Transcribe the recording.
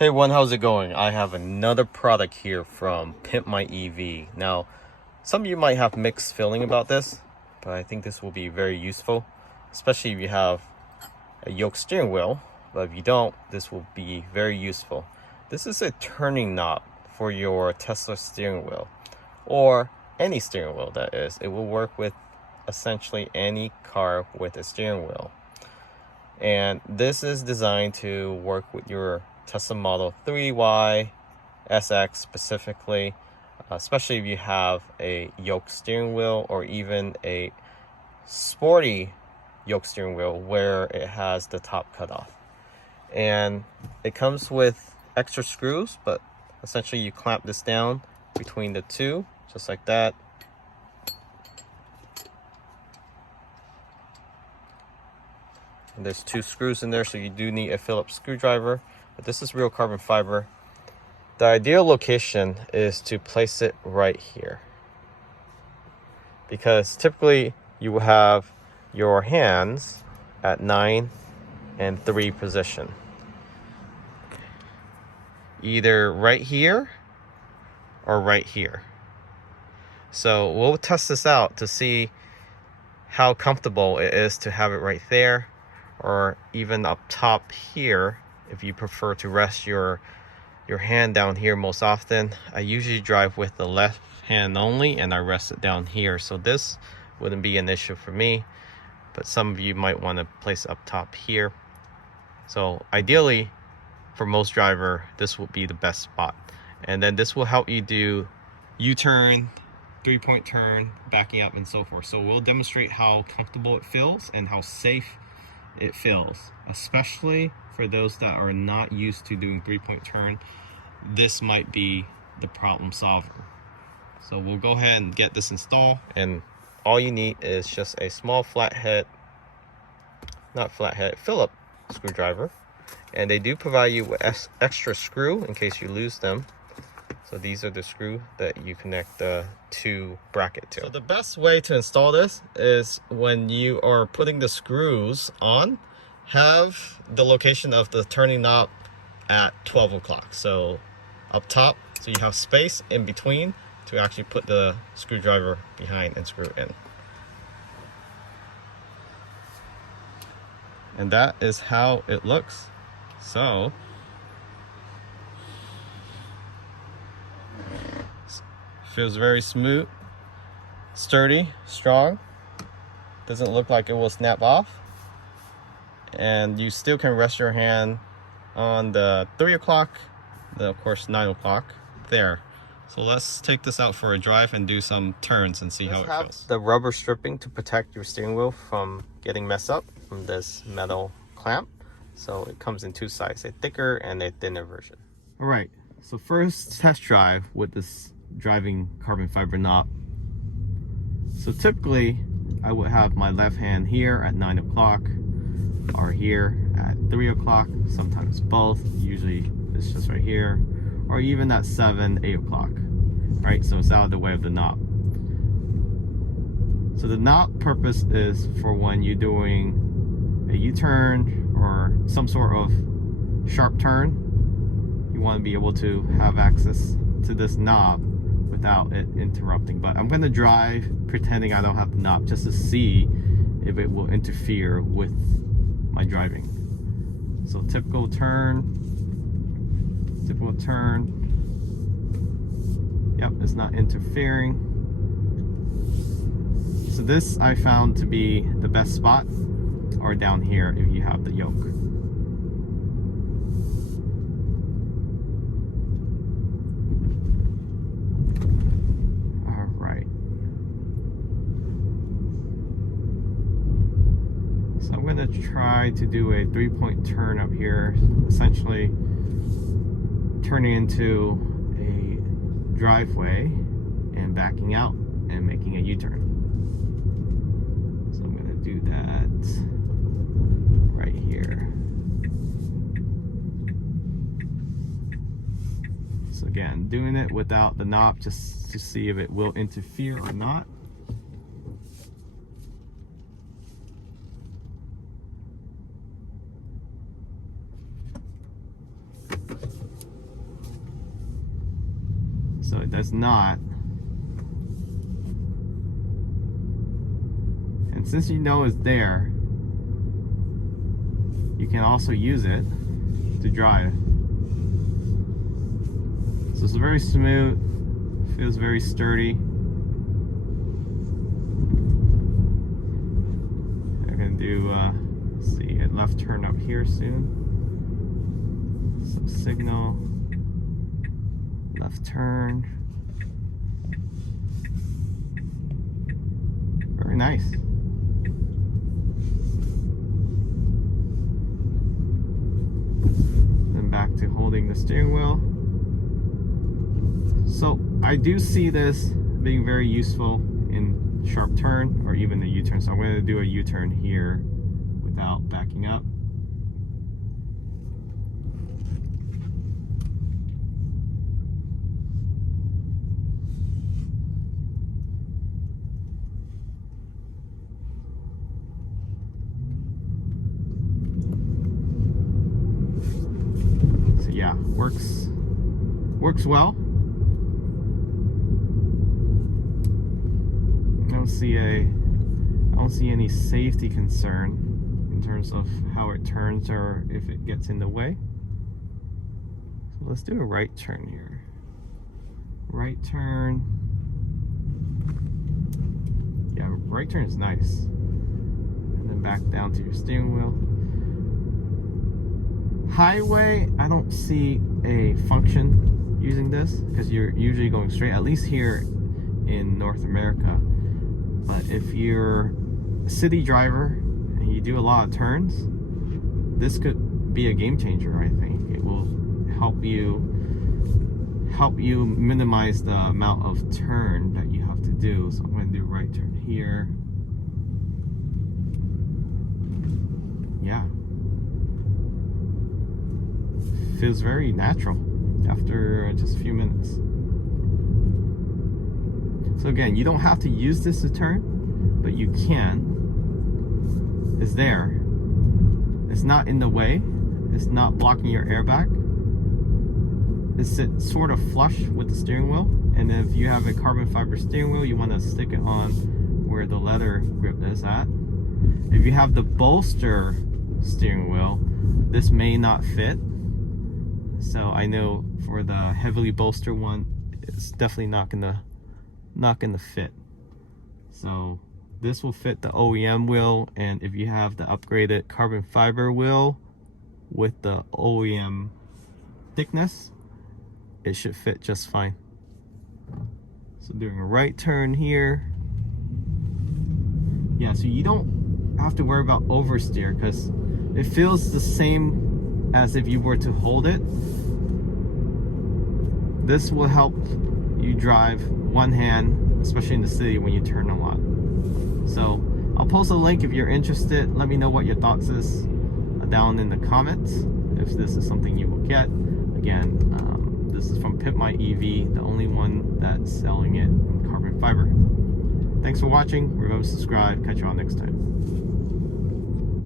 Hey everyone, how's it going? I have another product here from PimpMyEV. Now, some of you might have mixed feeling about this, but I think this will be very useful, especially if you have a yoke steering wheel. But if you don't, this will be very useful. This is a turning knob for your Tesla steering wheel, or any steering wheel that is. It will work with essentially any car with a steering wheel. And this is designed to work with your Tesla Model 3Y, SX specifically, especially if you have a yoke steering wheel or even a sporty yoke steering wheel where it has the top cut off. And it comes with extra screws, but essentially you clamp this down between the two, just like that. And there's two screws in there, so you do need a Phillips screwdriver, but this is real carbon fiber. The ideal location is to place it right here, because typically you will have your hands at 9 and 3 position, either right here or right here. So we'll test this out to see how comfortable it is to have it right there, or even up top here if you prefer to rest your hand down here. Most often I usually drive with the left hand only and I rest it down here, so this wouldn't be an issue for me, but some of you might want to place it up top here. So ideally for most driver, this will be the best spot, and then this will help you do U-turn, 3-point turn, backing up, and so forth. So we'll demonstrate how comfortable it feels and how safe it feels, especially for those that are not used to doing 3-point turn. This might be the problem solver. So we'll go ahead and get this installed, and all you need is just a small Phillips screwdriver, and they do provide you with extra screw in case you lose them. So these are the screw that you connect the two bracket to. So the best way to install this is when you are putting the screws on, have the location of the turning knob at 12 o'clock. So up top, so you have space in between to actually put the screwdriver behind and screw in. And that is how it looks. So feels very smooth, sturdy, strong. Doesn't look like it will snap off. And you still can rest your hand on the 3 o'clock, of course 9 o'clock there. So let's take this out for a drive and do some turns and see how it feels. The rubber stripping to protect your steering wheel from getting messed up from this metal clamp. So it comes in two sizes, a thicker and a thinner version. All right, so first test drive with this driving carbon fiber knob. So typically I would have my left hand here at 9 o'clock or here at 3 o'clock, sometimes both. Usually it's just right here, or even at 7, 8 o'clock, right? So it's out of the way of the knob. So the knob purpose is for when you're doing a U-turn or some sort of sharp turn. You want to be able to have access to this knob without it interrupting. But I'm going to drive pretending I don't have the knob just to see if it will interfere with my driving. So typical turn. Yep, it's not interfering. So this I found to be the best spot, or down here if you have the yoke. So I'm going to try to do a 3-point turn up here, essentially turning into a driveway and backing out and making a U-turn. So I'm going to do that right here. So again, doing it without the knob just to see if it will interfere or not. So it does not. And since you know it's there, you can also use it to drive. So it's very smooth, feels very sturdy. I can do, let's see, a left turn up here soon. Some signal, left turn. Very nice. Then back to holding the steering wheel. So I do see this being very useful in sharp turn or even the U-turn. So I'm going to do a U-turn here without backing up. So yeah, works well. I don't see any safety concern in terms of how it turns or if it gets in the way. So let's do a right turn here. Right turn. Yeah, right turn is nice. And then back down to your steering wheel. Highway, I don't see a function using this because you're usually going straight, at least here in North America. But if you're a city driver and you do a lot of turns, this could be a game changer. I think it will help you minimize the amount of turn that you have to do. So I'm going to do right turn here. Yeah, feels very natural after just a few minutes. So again, you don't have to use this to turn, but you can. It's there. It's not in the way. It's not blocking your airbag. It's sort of flush with the steering wheel. And if you have a carbon fiber steering wheel, you want to stick it on where the leather grip is at. If you have the bolster steering wheel, this may not fit. So I know for the heavily bolster one, it's definitely not gonna fit. So this will fit the OEM wheel, and if you have the upgraded carbon fiber wheel with the OEM thickness, it should fit just fine. So doing a right turn here. Yeah, so you don't have to worry about oversteer because it feels the same as if you were to hold it. This will help you drive one hand, especially in the city when you turn a lot. So I'll post a link if you're interested. Let me know what your thoughts is down in the comments if this is something you will get. Again, this is from PimpMyEV, the only one that's selling it in carbon fiber. Thanks for watching. Remember to subscribe. Catch you all next time.